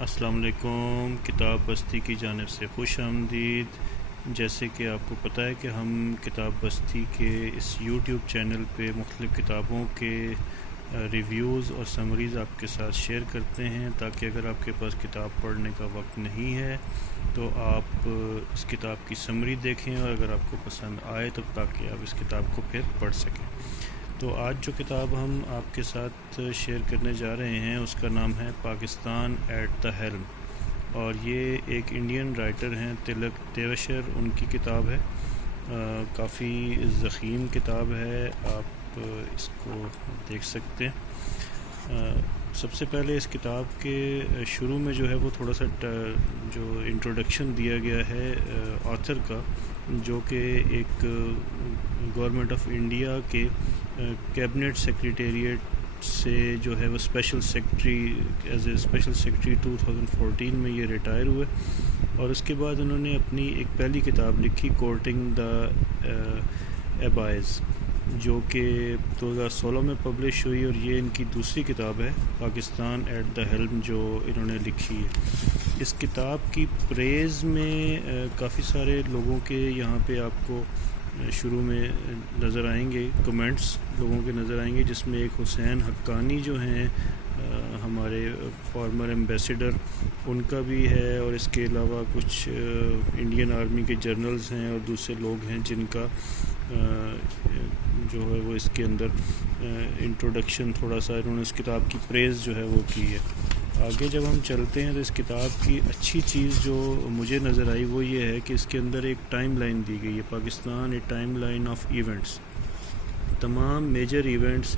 السلام علیکم، کتاب بستی کی جانب سے خوش آمدید۔ جیسے کہ آپ کو پتہ ہے کہ ہم کتاب بستی کے اس یوٹیوب چینل پہ مختلف کتابوں کے ریویوز اور سمریز آپ کے ساتھ شیئر کرتے ہیں، تاکہ اگر آپ کے پاس کتاب پڑھنے کا وقت نہیں ہے تو آپ اس کتاب کی سمری دیکھیں، اور اگر آپ کو پسند آئے تو تاکہ آپ اس کتاب کو پھر پڑھ سکیں۔ تو آج جو کتاب ہم آپ کے ساتھ شیئر کرنے جا رہے ہیں اس کا نام ہے پاکستان ایٹ دا ہیلم، اور یہ ایک انڈین رائٹر ہیں تلک دیوشر، ان کی کتاب ہے۔ کافی ضخیم کتاب ہے، آپ اس کو دیکھ سکتے ہیں۔ سب سے پہلے اس کتاب کے شروع میں جو ہے وہ تھوڑا سا جو انٹروڈکشن دیا گیا ہے آتھر کا، جو کہ ایک گورنمنٹ آف انڈیا کے کیبنٹ سیکریٹریٹ سے جو ہے وہ special secretary, as a special secretary 2014 میں یہ ریٹائر ہوئے، اور اس کے بعد انہوں نے اپنی ایک پہلی کتاب لکھی کورٹنگ دا ایبائز، جو کہ 2016 میں پبلش ہوئی، اور یہ ان کی دوسری کتاب ہے پاکستان ایٹ دا ہیلم جو انہوں نے لکھی ہے۔ اس کتاب کی پریز میں کافی سارے لوگوں کے یہاں پہ آپ کو شروع میں نظر آئیں گے، کمنٹس لوگوں کے نظر آئیں گے، جس میں ایک حسین حقانی جو ہیں ہمارے فارمر ایمبیسیڈر، ان کا بھی ہے، اور اس کے علاوہ کچھ انڈین آرمی کے جرنلز ہیں اور دوسرے لوگ ہیں جن کا جو ہے وہ اس کے اندر انٹروڈکشن تھوڑا سا انہوں نے اس کتاب کی پریز جو ہے وہ کی ہے۔ آگے جب ہم چلتے ہیں تو اس کتاب کی اچھی چیز جو مجھے نظر آئی وہ یہ ہے کہ اس کے اندر ایک ٹائم لائن دی گئی ہے، Pakistan a time line of events. تمام میجر ایونٹس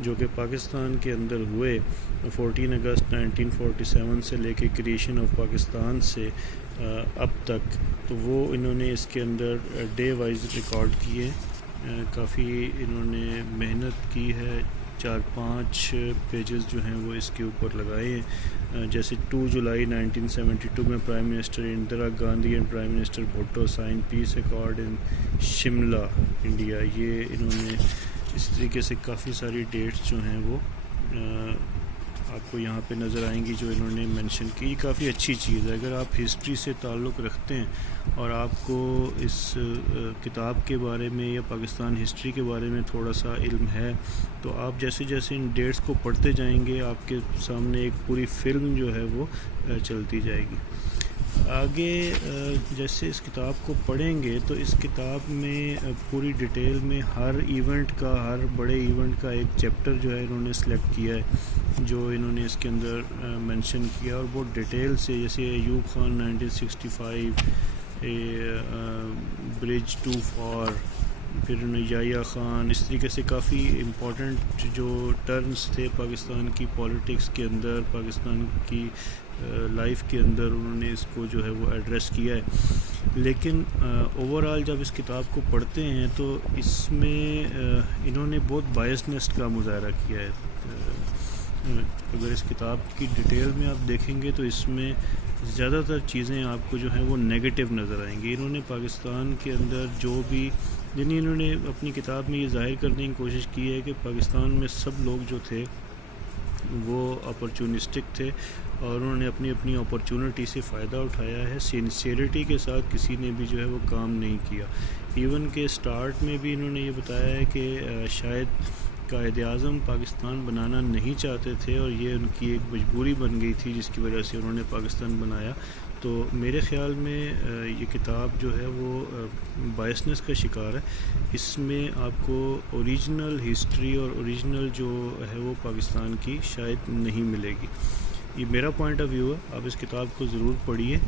جو کہ پاکستان کے اندر ہوئے 14 اگست 1947 سے لے کے کریشن آف پاکستان سے اب تک، تو وہ انہوں نے اس کے اندر ڈے وائز ریکارڈ کیے۔ کافی انہوں نے محنت کی ہے، 4-5 پیجز جو ہیں وہ اس کے اوپر لگائے ہیں، جیسے 2 جولائی 1972 میں prime minister Indira Gandhi and prime minister Bhutto sign peace accord in Shimla India. یہ انہوں نے اس طریقے سے کافی ساری ڈیٹس جو ہیں وہ آپ کو یہاں پہ نظر آئیں گی جو انہوں نے مینشن کی۔ یہ کافی اچھی چیز ہے، اگر آپ ہسٹری سے تعلق رکھتے ہیں اور آپ کو اس کتاب کے بارے میں یا پاکستان ہسٹری کے بارے میں تھوڑا سا علم ہے، تو آپ جیسے جیسے ان ڈیٹس کو پڑھتے جائیں گے آپ کے سامنے ایک پوری فلم جو ہے وہ چلتی جائے گی۔ آگے جیسے اس کتاب کو پڑھیں گے تو اس کتاب میں پوری ڈیٹیل میں ہر ایونٹ کا، ہر بڑے ایونٹ کا ایک چیپٹر جو ہے انہوں نے سلیکٹ کیا ہے، جو انہوں نے اس کے اندر مینشن کیا، اور بہت ڈیٹیل سے، جیسے Ayub Khan 1965، bridge too far, پھر یحییٰ خان، اس طریقے سے کافی امپورٹنٹ جو ٹرنز تھے پاکستان کی پولیٹکس کے اندر، پاکستان کی لائف کے اندر، انہوں نے اس کو جو ہے وہ ایڈریس کیا ہے۔ لیکن اوورآل جب اس کتاب کو پڑھتے ہیں تو اس میں انہوں نے بہت بائسنس کا مظاہرہ کیا ہے۔ اگر اس کتاب کی ڈیٹیل میں آپ دیکھیں گے تو اس میں زیادہ تر چیزیں آپ کو جو ہیں وہ نیگیٹو نظر آئیں گی۔ انہوں نے پاکستان کے اندر جو بھی، یعنی انہوں نے اپنی کتاب میں یہ ظاہر کرنے کی کوشش کی ہے کہ پاکستان میں سب لوگ جو تھے وہ اپرچونسٹک تھے، اور انہوں نے اپنی اپنی اپرچونٹی سے فائدہ اٹھایا ہے، سینسیئرٹی کے ساتھ کسی نے بھی جو ہے وہ کام نہیں کیا۔ ایون کہ سٹارٹ میں بھی انہوں نے یہ بتایا ہے کہ شاید قائد اعظم پاکستان بنانا نہیں چاہتے تھے، اور یہ ان کی ایک مجبوری بن گئی تھی جس کی وجہ سے انہوں نے پاکستان بنایا۔ تو میرے خیال میں یہ کتاب جو ہے وہ بائسنس کا شکار ہے۔ اس میں آپ کو اوریجنل ہسٹری اور اوریجنل جو ہے وہ پاکستان کی شاید نہیں ملے گی۔ یہ میرا پوائنٹ آف ویو ہے، آپ اس کتاب کو ضرور پڑھیے۔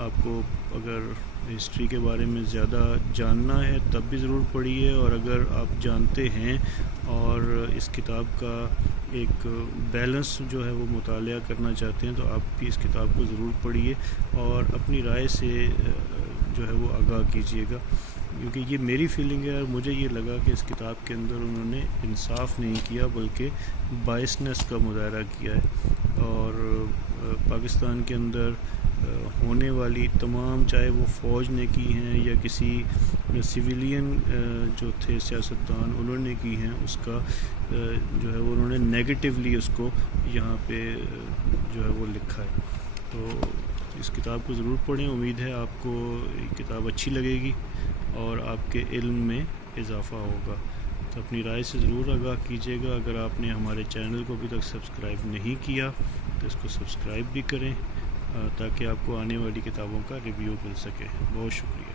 آپ کو اگر ہسٹری کے بارے میں زیادہ جاننا ہے تب بھی ضرور پڑھیے، اور اگر آپ جانتے ہیں اور اس کتاب کا ایک بیلنس جو ہے وہ مطالعہ کرنا چاہتے ہیں تو آپ بھی اس کتاب کو ضرور پڑھیے، اور اپنی رائے سے جو ہے وہ آگاہ کیجیے گا، کیونکہ یہ میری فیلنگ ہے، اور مجھے یہ لگا کہ اس کتاب کے اندر انہوں نے انصاف نہیں کیا بلکہ بائسنس کا مظاہرہ کیا ہے، اور پاکستان کے اندر ہونے والی تمام، چاہے وہ فوج نے کی ہیں یا کسی سویلین جو تھے سیاستدان انہوں نے کی ہیں، اس کا جو ہے وہ انہوں نے نیگیٹیولی اس کو یہاں پہ جو ہے وہ لکھا ہے. تو اس کتاب کو ضرور پڑھیں. امید ہے آپ کو یہ کتاب اچھی لگے گی اور آپ کے علم میں اضافہ ہوگا. تو اپنی رائے سے ضرور آگاہ کیجیے گا. اگر آپ نے ہمارے چینل کو ابھی تک سبسکرائب نہیں کیا تو اس کو سبسکرائب بھی کریں تاکہ آپ کو آنے والی کتابوں کا ریویو مل سکے. بہت شکریہ.